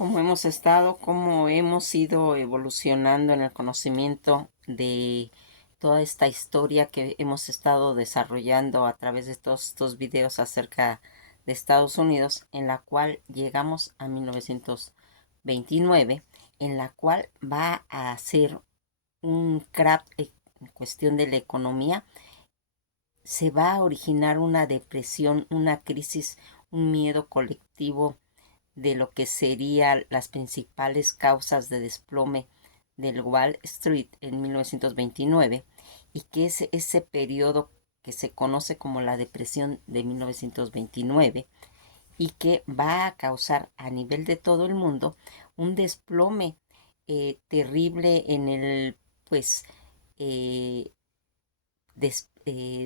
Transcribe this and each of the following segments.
cómo hemos estado, cómo hemos ido evolucionando en el conocimiento de toda esta historia que hemos estado desarrollando a través de todos estos videos acerca de Estados Unidos, en la cual llegamos a 1929, en la cual va a ser un crack en cuestión de la economía. Se va a originar una depresión, una crisis, un miedo colectivo de lo que serían las principales causas de desplome del Wall Street en 1929, y que es ese periodo que se conoce como la depresión de 1929, y que va a causar a nivel de todo el mundo un desplome terrible en el, pues, eh,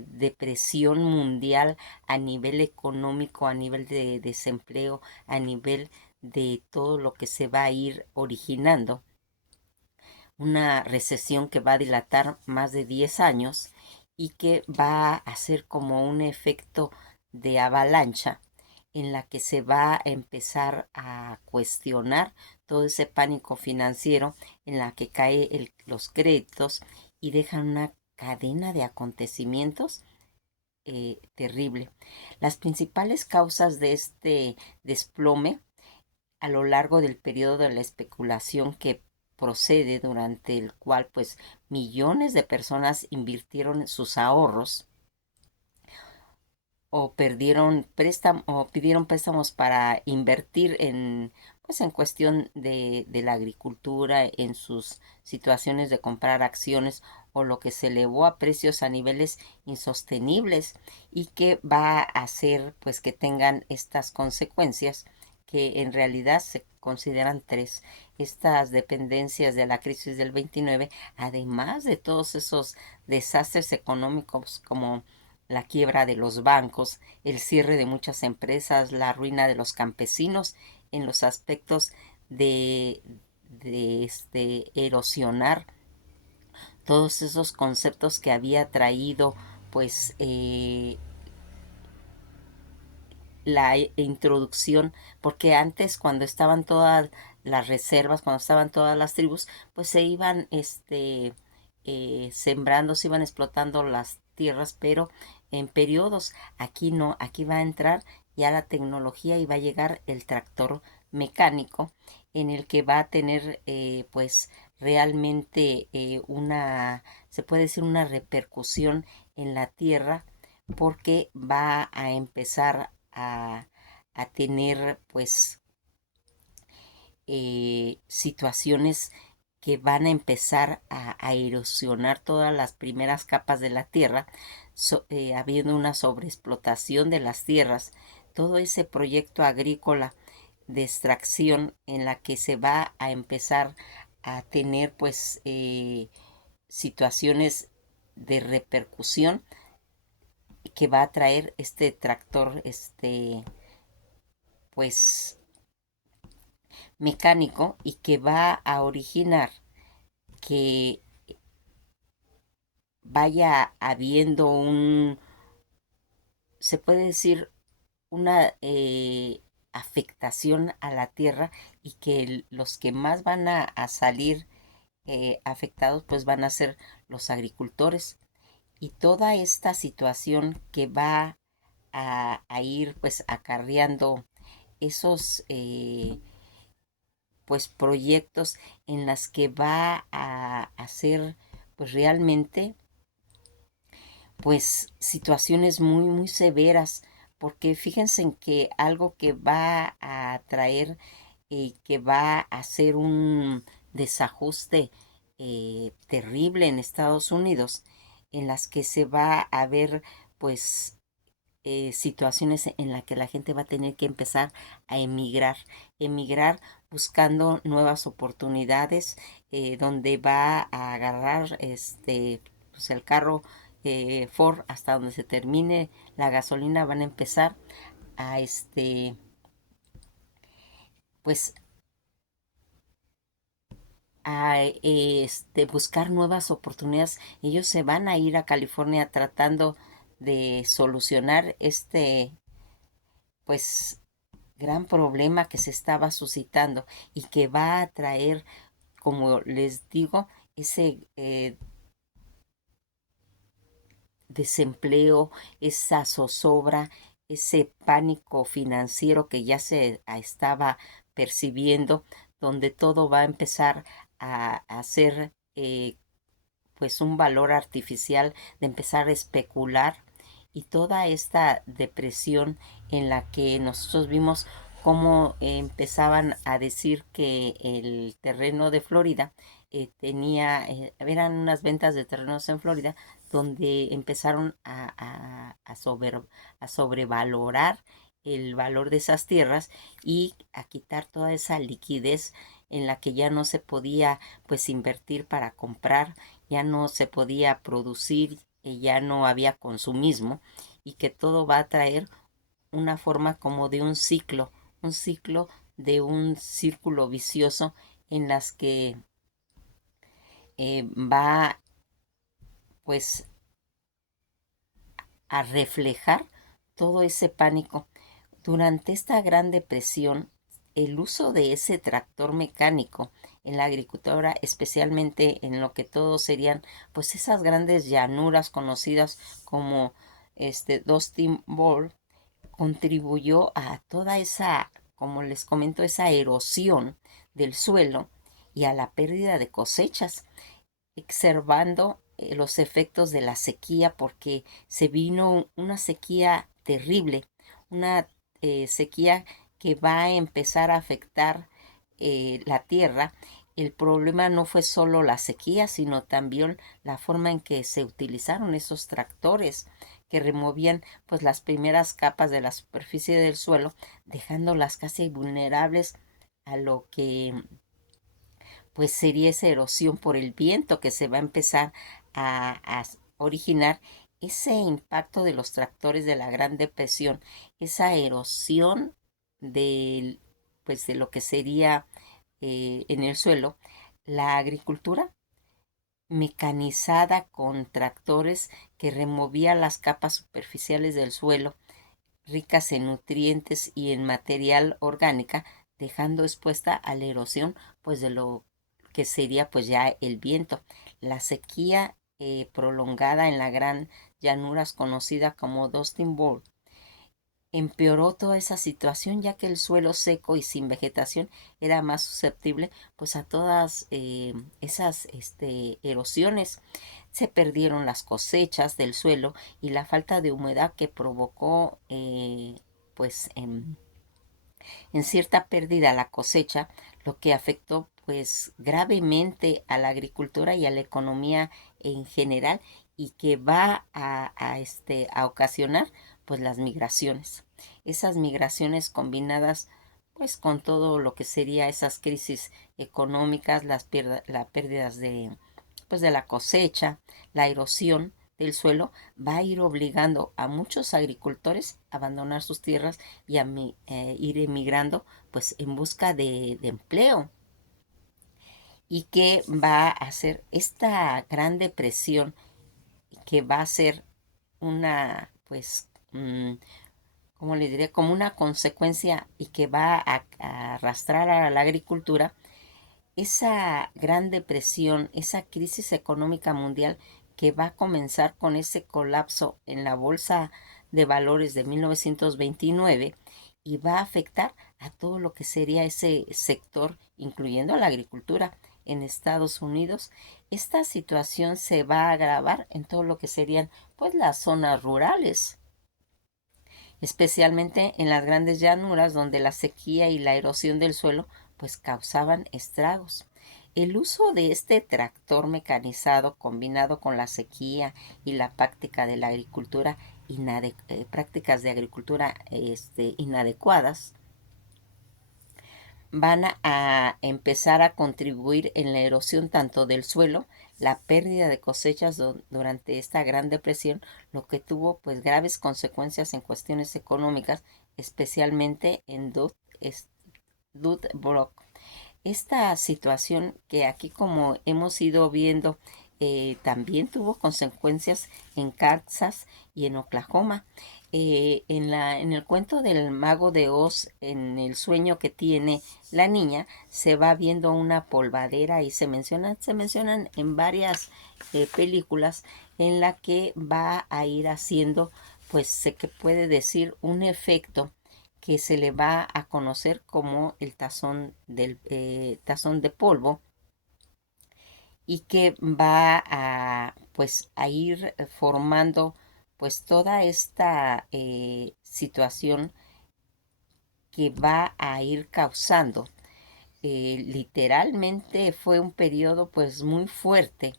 depresión mundial a nivel económico, a nivel de desempleo, a nivel de todo lo que se va a ir originando. Una recesión que va a dilatar más de 10 años y que va a ser como un efecto de avalancha en la que se va a empezar a cuestionar todo ese pánico financiero, en la que caen los créditos y dejan una cadena de acontecimientos terrible. Las principales causas de este desplome a lo largo del periodo de la especulación que procede, durante el cual pues millones de personas invirtieron sus ahorros o pidieron préstamos para invertir en, pues, en cuestión de la agricultura, en sus situaciones de comprar acciones, o lo que se elevó a precios a niveles insostenibles, y que va a hacer pues que tengan estas consecuencias, que en realidad se consideran tres: estas dependencias de la crisis del 29, además de todos esos desastres económicos como la quiebra de los bancos, el cierre de muchas empresas, la ruina de los campesinos en los aspectos de erosionar todos esos conceptos que había traído pues la introducción, porque antes, cuando estaban todas las reservas, cuando estaban todas las tribus, pues se iban sembrando, se iban explotando las tierras, pero en periodos. Aquí no, aquí va a entrar ya la tecnología y va a llegar el tractor mecánico, en el que va a tener pues realmente se puede decir, una repercusión en la tierra, porque va a empezar a tener pues situaciones que van a empezar a erosionar todas las primeras capas de la tierra, habiendo una sobreexplotación de las tierras, todo ese proyecto agrícola de extracción, en la que se va a empezar a tener pues situaciones de repercusión, que va a traer este tractor pues mecánico, y que va a originar que vaya habiendo se puede decir, una afectación a la tierra, y que los que más van a salir afectados pues van a ser los agricultores. Y toda esta situación que va a ir pues acarreando esos pues proyectos, en las que va a hacer pues realmente pues situaciones muy muy severas, porque fíjense en que algo que va a traer, que va a hacer un desajuste terrible en Estados Unidos, en las que se va a ver pues situaciones en las que la gente va a tener que empezar a emigrar buscando nuevas oportunidades, donde va a agarrar pues el carro Ford hasta donde se termine la gasolina. Van a empezar a pues a buscar nuevas oportunidades. Ellos se van a ir a California tratando de solucionar pues gran problema que se estaba suscitando y que va a traer, como les digo, ese desempleo, esa zozobra, ese pánico financiero que ya se estaba percibiendo, donde todo va a empezar a ser pues un valor artificial, de empezar a especular, y toda esta depresión en la que nosotros vimos cómo empezaban a decir que el terreno de Florida eran unas ventas de terrenos en Florida donde empezaron a sobrevalorar el valor de esas tierras y a quitar toda esa liquidez en la que ya no se podía pues invertir para comprar, ya no se podía producir, ya no había consumismo, y que todo va a traer una forma como de un ciclo de un círculo vicioso en las que va pues a reflejar todo ese pánico. Durante esta Gran Depresión, el uso de ese tractor mecánico en la agricultura, especialmente en lo que todos serían pues esas grandes llanuras conocidas como Dustin Bowl, contribuyó a toda esa, como les comento, esa erosión del suelo y a la pérdida de cosechas, exacerbando los efectos de la sequía, porque se vino una sequía terrible, una sequía que va a empezar a afectar la tierra. El problema no fue solo la sequía, sino también la forma en que se utilizaron esos tractores que removían pues las primeras capas de la superficie del suelo, dejándolas casi vulnerables a lo que pues sería esa erosión por el viento que se va a empezar a originar, ese impacto de los tractores de la Gran Depresión, esa erosión del, pues de lo que sería en el suelo, la agricultura mecanizada con tractores que removía las capas superficiales del suelo, ricas en nutrientes y en material orgánica, dejando expuesta a la erosión pues de lo que sería pues ya el viento. La sequía prolongada en la gran llanuras conocida como Dustin Bowl empeoró toda esa situación, ya que el suelo seco y sin vegetación era más susceptible pues a todas esas erosiones. Se perdieron las cosechas del suelo y la falta de humedad que provocó pues en cierta pérdida a la cosecha, lo que afectó pues gravemente a la agricultura y a la economía en general, y que va a ocasionar pues las migraciones. Esas migraciones combinadas pues con todo lo que sería esas crisis económicas, las pérdidas de pues de la cosecha, la erosión del suelo, va a ir obligando a muchos agricultores a abandonar sus tierras y a ir emigrando pues en busca de empleo, y que va a hacer esta gran depresión, que va a ser una pues como le diré, como una consecuencia, y que va a arrastrar a la agricultura esa gran depresión, esa crisis económica mundial que va a comenzar con ese colapso en la bolsa de valores de 1929, y va a afectar a todo lo que sería ese sector, incluyendo a la agricultura en Estados Unidos. Esta situación se va a agravar en todo lo que serían pues las zonas rurales, especialmente en las grandes llanuras donde la sequía y la erosión del suelo pues causaban estragos. El uso de este tractor mecanizado, combinado con la sequía y la práctica de la agricultura prácticas de agricultura inadecuadas, van a empezar a contribuir en la erosión tanto del suelo, la pérdida de cosechas durante esta Gran Depresión, lo que tuvo pues graves consecuencias en cuestiones económicas, especialmente en Dut Brock. Esta situación que aquí, como hemos ido viendo, también tuvo consecuencias en Kansas y en Oklahoma. En el cuento del Mago de Oz, en el sueño que tiene la niña, se va viendo una polvadera y se mencionan en varias películas en la que va a ir haciendo, pues se que puede decir un efecto que se le va a conocer como el tazón de polvo, y que va a, pues, a ir formando pues toda esta situación que va a ir causando. Literalmente fue un periodo pues muy fuerte,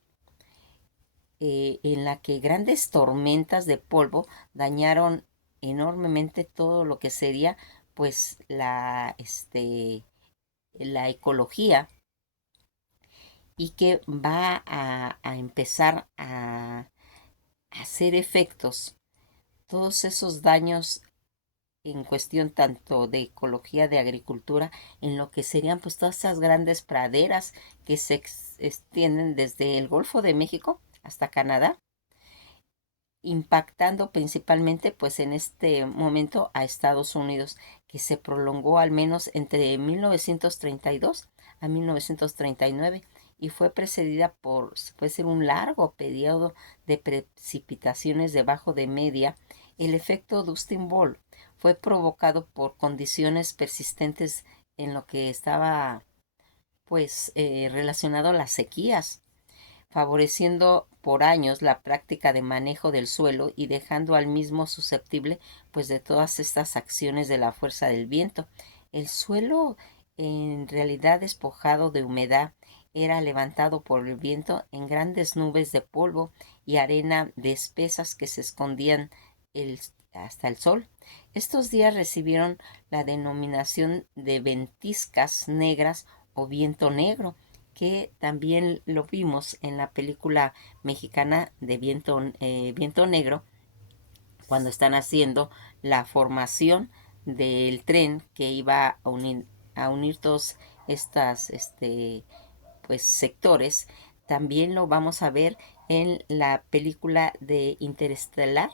en la que grandes tormentas de polvo dañaron enormemente todo lo que sería pues la ecología, y que va a empezar a hacer efectos todos esos daños en cuestión tanto de ecología, de agricultura, en lo que serían pues todas esas grandes praderas que se extienden desde el Golfo de México hasta Canadá, impactando principalmente pues en este momento a Estados Unidos, que se prolongó al menos entre 1932 a 1939 y fue precedida por, se puede ser, un largo periodo de precipitaciones debajo de media. El efecto Dustin Ball fue provocado por condiciones persistentes en lo que estaba pues relacionado a las sequías, favoreciendo por años la práctica de manejo del suelo y dejando al mismo susceptible pues de todas estas acciones de la fuerza del viento. El suelo, en realidad despojado de humedad, era levantado por el viento en grandes nubes de polvo y arena de espesas que se escondían el- hasta el sol. Estos días recibieron la denominación de ventiscas negras o viento negro, que también lo vimos en la película mexicana de Viento Negro, cuando están haciendo la formación del tren que iba a unir todos estas pues, sectores. También lo vamos a ver en la película de Interestelar,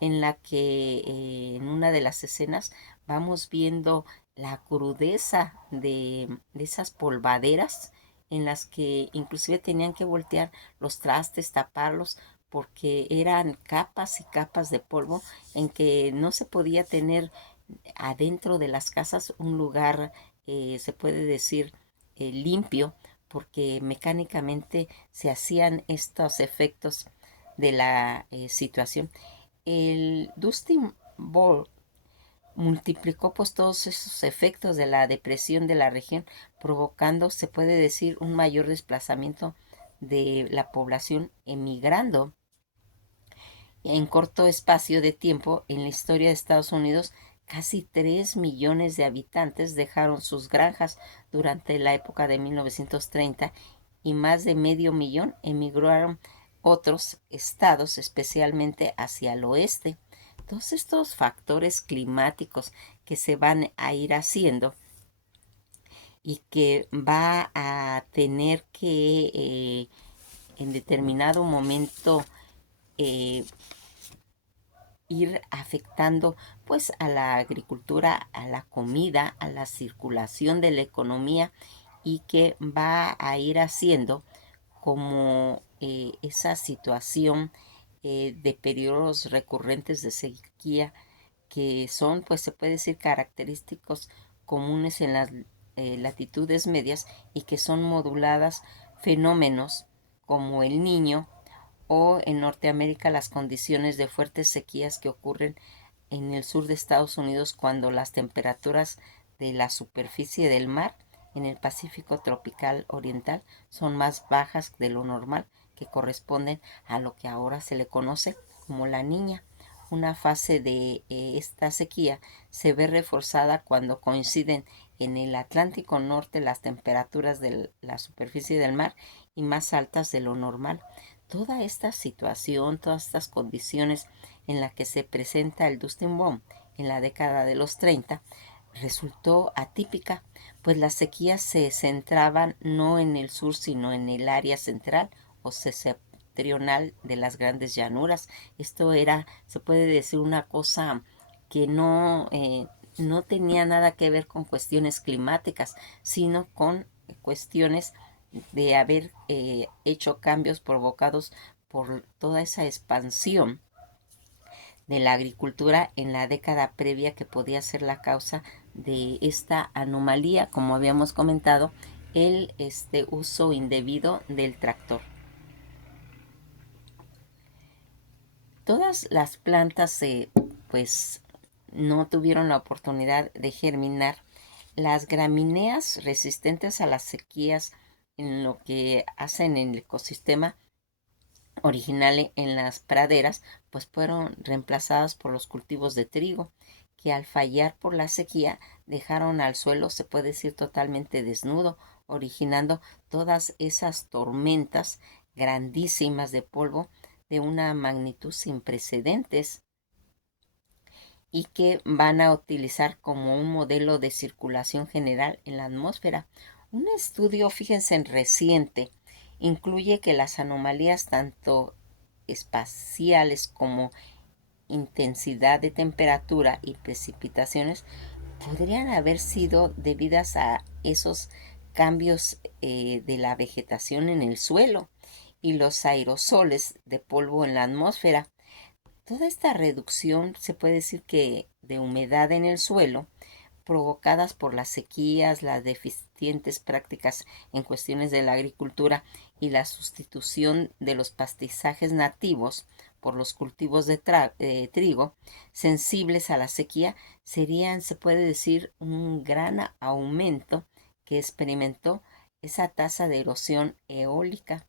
en la que en una de las escenas vamos viendo la crudeza de esas polvaderas, en las que inclusive tenían que voltear los trastes, taparlos, porque eran capas y capas de polvo, en que no se podía tener adentro de las casas un lugar, se puede decir, limpio, porque mecánicamente se hacían estos efectos de la situación. El Dustin Ball multiplicó pues todos esos efectos de la depresión de la región, provocando, se puede decir, un mayor desplazamiento de la población, emigrando en corto espacio de tiempo. En la historia de Estados Unidos, casi 3 millones de habitantes dejaron sus granjas durante la época de 1930, y más de medio millón emigraron otros estados, especialmente hacia el oeste. Todos estos factores climáticos que se van a ir haciendo y que va a tener que en determinado momento eh, ir afectando pues a la agricultura, a la comida, a la circulación de la economía, y que va a ir haciendo como esa situación de periodos recurrentes de sequía, que son, pues se puede decir, característicos comunes en las latitudes medias, y que son moduladas fenómenos como el Niño, o en Norteamérica las condiciones de fuertes sequías que ocurren en el sur de Estados Unidos cuando las temperaturas de la superficie del mar en el Pacífico tropical oriental son más bajas de lo normal, que corresponden a lo que ahora se le conoce como la Niña. Una fase de esta sequía se ve reforzada cuando coinciden en el Atlántico Norte las temperaturas de la superficie del mar y más altas de lo normal. Toda esta situación, todas estas condiciones en las que se presenta el Dustin Bomb en la década de los 30 resultó atípica, pues las sequías se centraban no en el sur sino en el área central o septentrional de las grandes llanuras. Esto era, se puede decir, una cosa que no tenía nada que ver con cuestiones climáticas, sino con cuestiones de haber hecho cambios provocados por toda esa expansión de la agricultura en la década previa, que podía ser la causa de esta anomalía, como habíamos comentado, el uso indebido del tractor. Todas las plantas pues no tuvieron la oportunidad de germinar. Las gramíneas resistentes a las sequías, en lo que hacen en el ecosistema original en las praderas, pues fueron reemplazadas por los cultivos de trigo, que al fallar por la sequía dejaron al suelo, se puede decir, totalmente desnudo, originando todas esas tormentas grandísimas de polvo de una magnitud sin precedentes, y que van a utilizar como un modelo de circulación general en la atmósfera. Un estudio, fíjense, en reciente, incluye que las anomalías tanto espaciales como intensidad de temperatura y precipitaciones podrían haber sido debidas a esos cambios de la vegetación en el suelo y los aerosoles de polvo en la atmósfera. Toda esta reducción, se puede decir, que de humedad en el suelo, provocadas por las sequías, las deficientes prácticas en cuestiones de la agricultura y la sustitución de los pastizales nativos por los cultivos de trigo sensibles a la sequía, serían, se puede decir, un gran aumento que experimentó esa tasa de erosión eólica.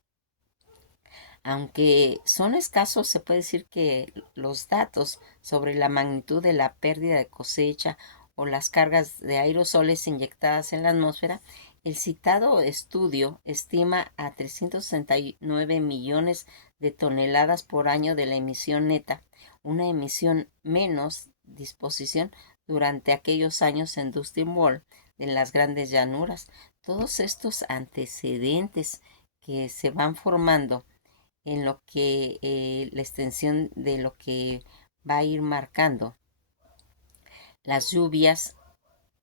Aunque son escasos, se puede decir que los datos sobre la magnitud de la pérdida de cosecha o las cargas de aerosoles inyectadas en la atmósfera, el citado estudio estima a 369 millones de toneladas por año de la emisión neta, una emisión menos disposición durante aquellos años en Dusty Bowl de las grandes llanuras. Todos estos antecedentes que se van formando en lo que la extensión de lo que va a ir marcando las lluvias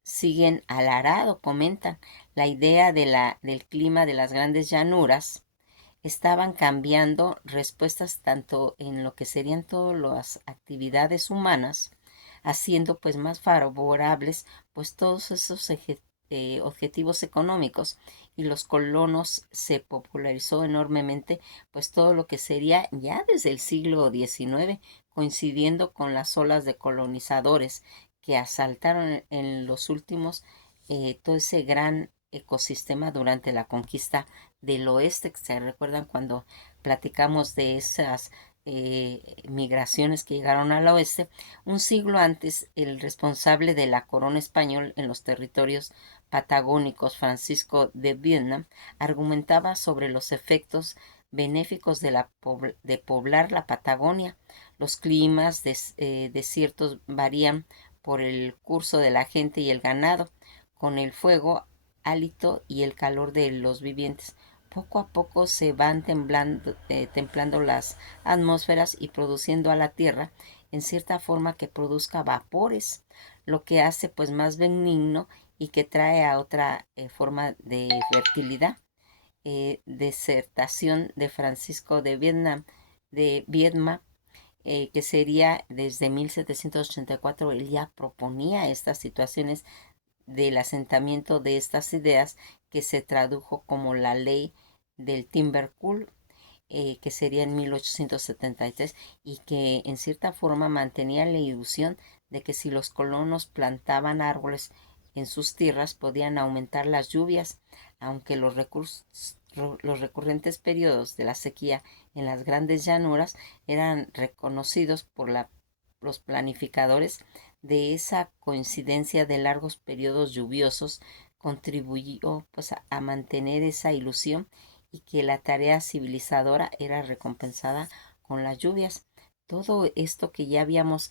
siguen al arado, comentan. La idea del clima de las grandes llanuras estaban cambiando respuestas tanto en lo que serían todas las actividades humanas, haciendo pues más favorables pues todos esos objetivos económicos, y los colonos se popularizó enormemente pues todo lo que sería ya desde el siglo XIX, coincidiendo con las olas de colonizadores que asaltaron en los últimos todo ese gran ecosistema durante la conquista del oeste, que se recuerdan cuando platicamos de esas migraciones que llegaron al oeste. Un siglo antes, el responsable de la corona española en los territorios patagónicos, Francisco de Vietnam, argumentaba sobre los efectos benéficos de poblar la Patagonia. Los climas desiertos varían por el curso de la gente y el ganado, con el fuego, hálito y el calor de los vivientes. Poco a poco se van templando las atmósferas y produciendo a la tierra en cierta forma que produzca vapores, lo que hace pues más benigno y que trae a otra forma de fertilidad. Disertación de Francisco de Viedma, que sería desde 1784. Él ya proponía estas situaciones del asentamiento de estas ideas, que se tradujo como la ley del Timberpool, que sería en 1873, y que en cierta forma mantenía la ilusión de que si los colonos plantaban árboles en sus tierras podían aumentar las lluvias, aunque los recurrentes periodos de la sequía en las grandes llanuras eran reconocidos por los planificadores de esa coincidencia de largos periodos lluviosos, contribuyó pues a mantener esa ilusión, y que la tarea civilizadora era recompensada con las lluvias. Todo esto que ya habíamos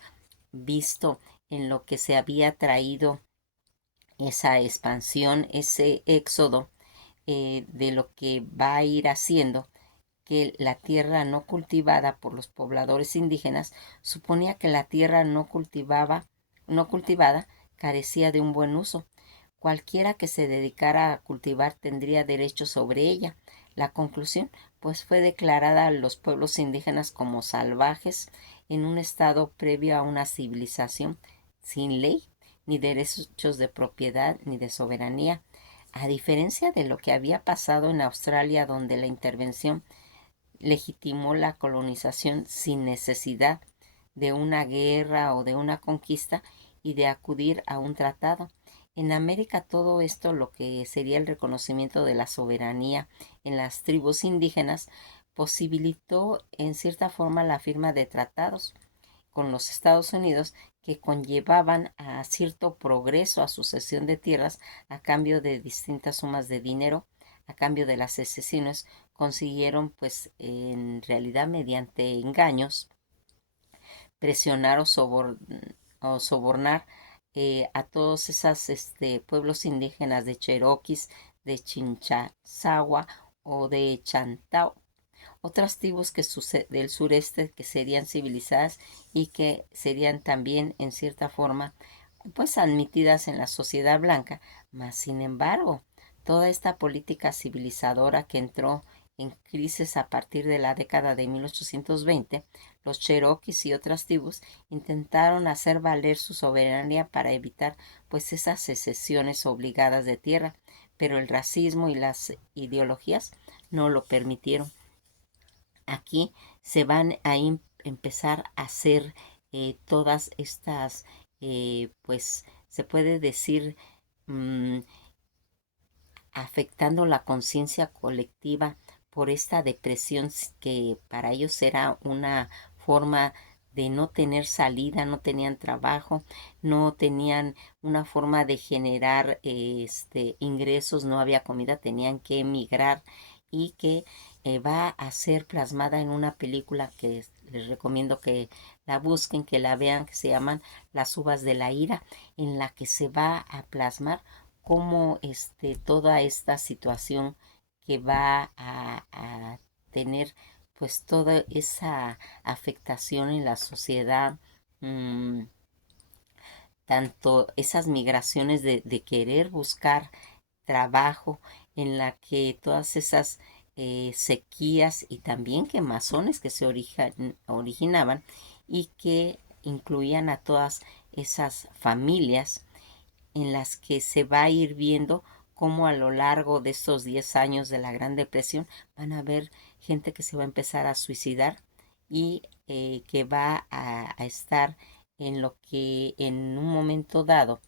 visto en lo que se había traído esa expansión, ese éxodo de lo que va a ir haciendo que la tierra no cultivada por los pobladores indígenas suponía que la tierra no cultivada carecía de un buen uso. Cualquiera que se dedicara a cultivar tendría derecho sobre ella. La conclusión, pues, fue declarada a los pueblos indígenas como salvajes en un estado previo a una civilización sin ley, ni derechos de propiedad, ni de soberanía. A diferencia de lo que había pasado en Australia, donde la intervención legitimó la colonización sin necesidad de una guerra o de una conquista y de acudir a un tratado. En América todo esto, lo que sería el reconocimiento de la soberanía en las tribus indígenas, posibilitó en cierta forma la firma de tratados con los Estados Unidos que conllevaban a cierto progreso a sucesión de tierras a cambio de distintas sumas de dinero, a cambio de las secesiones, consiguieron pues en realidad mediante engaños presionar o sobornar a todos esos pueblos indígenas de Cherokees, de Chinchazagua o de Chantao, otras tribus del sureste que serían civilizadas y que serían también en cierta forma pues admitidas en la sociedad blanca, mas sin embargo toda esta política civilizadora que entró en crisis a partir de la década de 1820, los Cherokees y otras tribus intentaron hacer valer su soberanía para evitar pues esas secesiones obligadas de tierra, pero el racismo y las ideologías no lo permitieron. Aquí se van a empezar a hacer todas estas, pues se puede decir, mm, afectando la conciencia colectiva por esta depresión que para ellos era una forma de no tener salida, no tenían trabajo, no tenían una forma de generar ingresos, no había comida, tenían que emigrar y que va a ser plasmada en una película que les recomiendo que la busquen, que la vean, que se llaman Las uvas de la ira, en la que se va a plasmar cómo toda esta situación que va a tener pues toda esa afectación en la sociedad, mmm, tanto esas migraciones de querer buscar trabajo, en la que todas esas sequías y también quemazones que se originaban y que incluían a todas esas familias en las que se va a ir viendo cómo a lo largo de estos 10 años de la Gran Depresión van a haber gente que se va a empezar a suicidar y que va a estar en lo que en un momento dado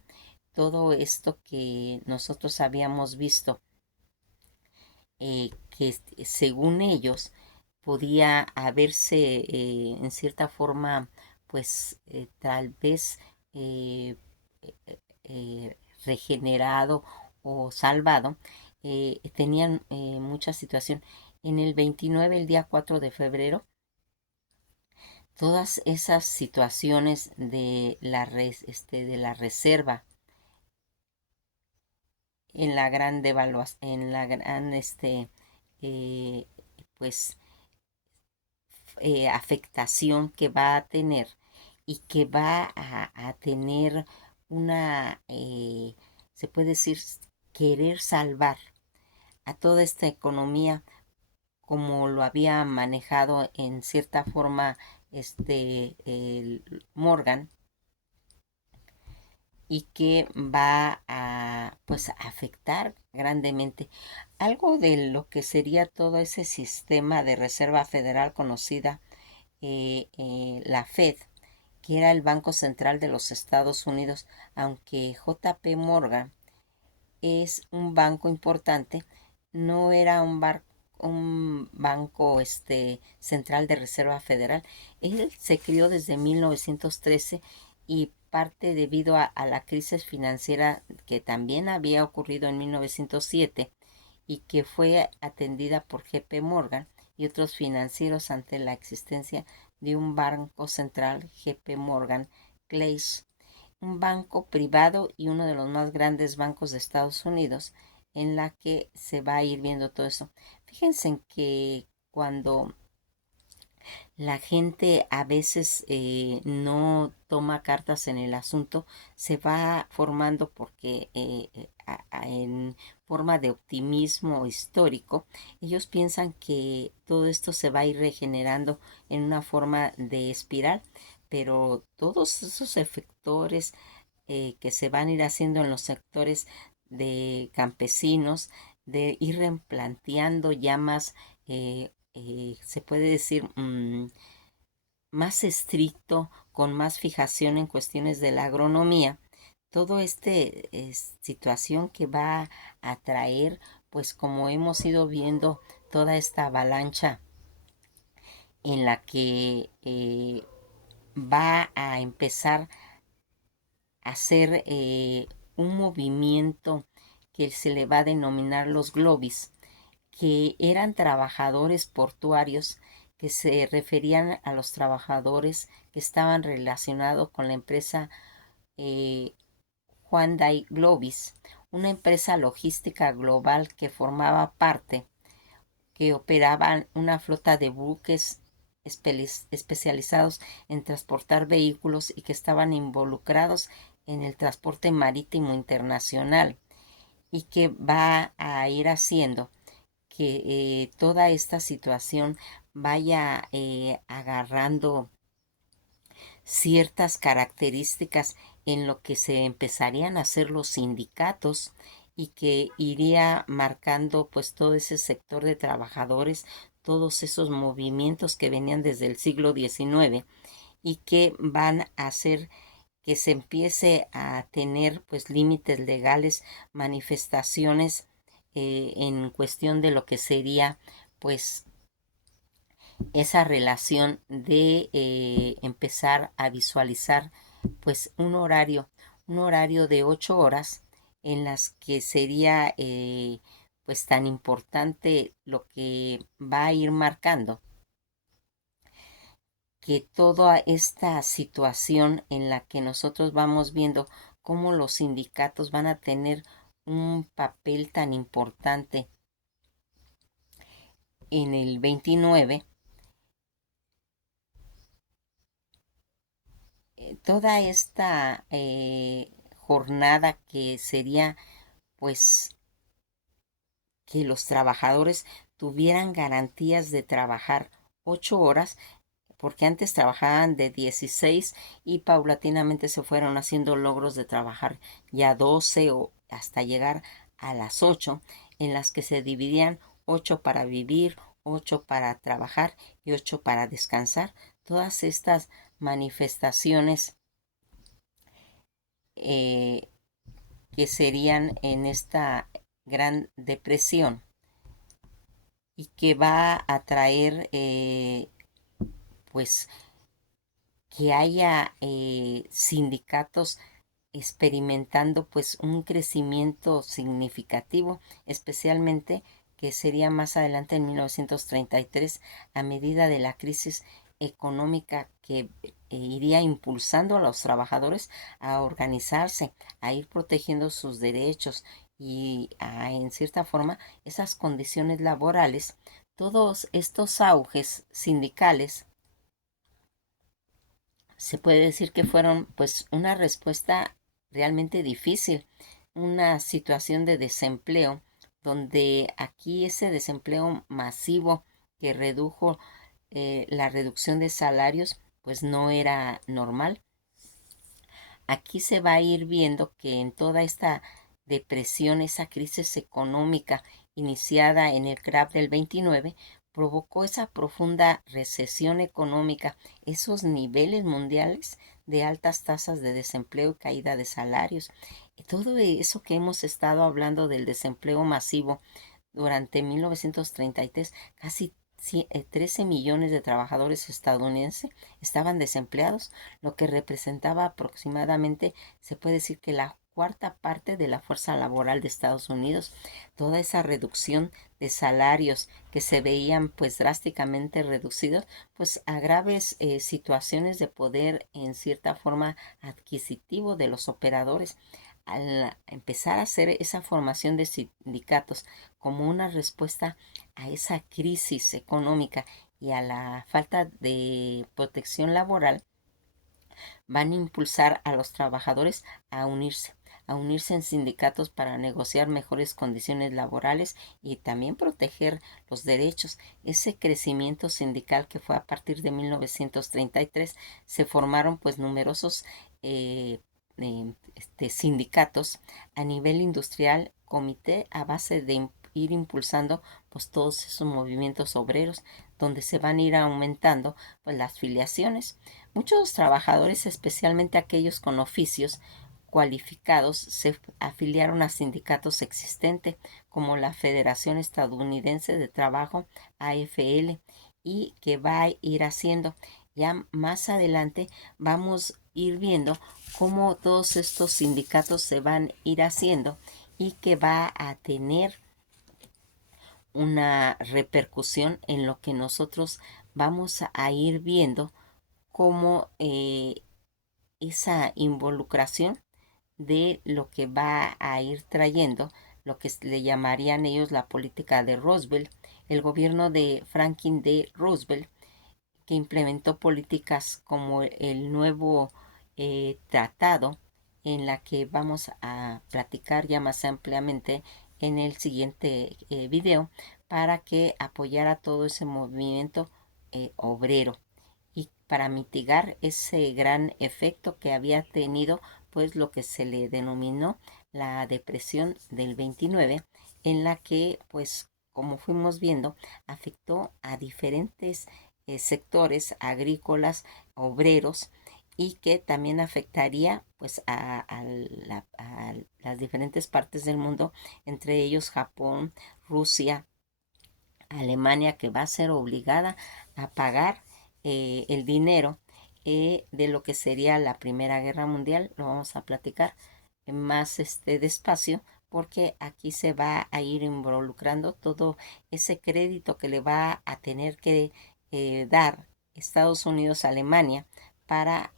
todo esto que nosotros habíamos visto, que según ellos podía haberse en cierta forma pues tal vez eh, regenerado o salvado, tenían mucha situación. En el 29, el día 4 de febrero, todas esas situaciones de la reserva en la gran devaluación, en la gran eh, pues afectación que va a tener y que va a tener una, se puede decir, querer salvar a toda esta economía como lo había manejado en cierta forma el Morgan, y que va a pues a afectar grandemente algo de lo que sería todo ese sistema de reserva federal conocida, la Fed, que era el Banco Central de los Estados Unidos. Aunque JP Morgan es un banco importante, no era un banco central de reserva federal. Él se crió desde 1913 y parte debido a la crisis financiera que también había ocurrido en 1907 y que fue atendida por JP Morgan y otros financieros ante la existencia de un banco central, JP Morgan Chase, un banco privado y uno de los más grandes bancos de Estados Unidos, en la que se va a ir viendo todo eso. Fíjense en que cuando la gente a veces no toma cartas en el asunto, se va formando porque en forma de optimismo histórico, ellos piensan que todo esto se va a ir regenerando en una forma de espiral, pero todos esos efectores que se van a ir haciendo en los sectores de campesinos, de ir replanteando ya más, se puede decir, más estricto, con más fijación en cuestiones de la agronomía, todo este es situación que va a traer, pues como hemos ido viendo, toda esta avalancha en la que va a empezar a hacer un movimiento que se le va a denominar los globis, que eran trabajadores portuarios que se referían a los trabajadores que estaban relacionados con la empresa eh, Hyundai Globis, una empresa logística global que formaba parte, que operaban una flota de buques especializados en transportar vehículos y que estaban involucrados en el transporte marítimo internacional y que va a ir haciendo que toda esta situación vaya agarrando ciertas características en lo que se empezarían a hacer los sindicatos y que iría marcando pues todo ese sector de trabajadores, todos esos movimientos que venían desde el siglo XIX y que van a hacer que se empiece a tener pues límites legales, manifestaciones en cuestión de lo que sería pues esa relación de empezar a visualizar pues un horario de 8 horas en las que sería pues tan importante lo que va a ir marcando que toda esta situación en la que nosotros vamos viendo cómo los sindicatos van a tener un papel tan importante en el 29, toda esta jornada que sería pues que los trabajadores tuvieran garantías de trabajar 8 horas, porque antes trabajaban de 16 y paulatinamente se fueron haciendo logros de trabajar ya 12 o hasta llegar a las 8, en las que se dividían 8 para vivir, 8 para trabajar y 8 para descansar. Todas estas manifestaciones eh, que serían en esta gran depresión y que va a traer pues que haya sindicatos experimentando pues un crecimiento significativo, especialmente que sería más adelante en 1933 a medida de la crisis económica que iría impulsando a los trabajadores a organizarse, a ir protegiendo sus derechos y a, en cierta forma, esas condiciones laborales, todos estos auges sindicales se puede decir que fueron pues una respuesta realmente difícil, una situación de desempleo, donde aquí ese desempleo masivo que redujo la reducción de salarios pues no era normal. Aquí se va a ir viendo que en toda esta depresión, esa crisis económica iniciada en el crash del 29, provocó esa profunda recesión económica, esos niveles mundiales de altas tasas de desempleo y caída de salarios. Todo eso que hemos estado hablando del desempleo masivo durante 1933, casi 13 millones de trabajadores estadounidenses estaban desempleados, lo que representaba aproximadamente, se puede decir que la cuarta parte de la fuerza laboral de Estados Unidos. Toda esa reducción de salarios que se veían pues drásticamente reducidos, pues a graves situaciones de poder en cierta forma adquisitivo de los operadores. al empezar a hacer esa formación de sindicatos como una respuesta a esa crisis económica y a la falta de protección laboral, van a impulsar a los trabajadores a unirse en sindicatos para negociar mejores condiciones laborales y también proteger los derechos. Ese crecimiento sindical que fue a partir de 1933, se formaron pues numerosos sindicatos a nivel industrial, comité a base de ir impulsando pues todos esos movimientos obreros, donde se van a ir aumentando pues las filiaciones. Muchos trabajadores, especialmente aquellos con oficios cualificados, se afiliaron a sindicatos existentes como la Federación Estadounidense de Trabajo, AFL, y que va a ir haciendo. Ya más adelante vamos a ir viendo cómo todos estos sindicatos se van a ir haciendo y que va a tener una repercusión en lo que nosotros vamos a ir viendo como esa involucración de lo que va a ir trayendo lo que le llamarían ellos la política de Roosevelt, el gobierno de Franklin D. Roosevelt, que implementó políticas como el nuevo tratado, en la que vamos a platicar ya más ampliamente en el siguiente video, para que apoyara todo ese movimiento obrero y para mitigar ese gran efecto que había tenido pues lo que se le denominó la depresión del 29, en la que pues como fuimos viendo afectó a diferentes sectores agrícolas, obreros, y que también afectaría pues a las diferentes partes del mundo, entre ellos Japón, Rusia, Alemania, que va a ser obligada a pagar el dinero de lo que sería la Primera Guerra Mundial. Lo vamos a platicar más despacio, porque aquí se va a ir involucrando todo ese crédito que le va a tener que dar Estados Unidos a Alemania para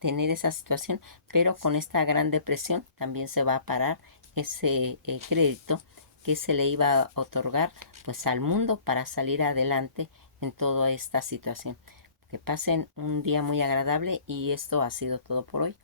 tener esa situación, pero con esta gran depresión también se va a parar ese crédito que se le iba a otorgar pues al mundo para salir adelante en toda esta situación. Que pasen un día muy agradable y esto ha sido todo por hoy.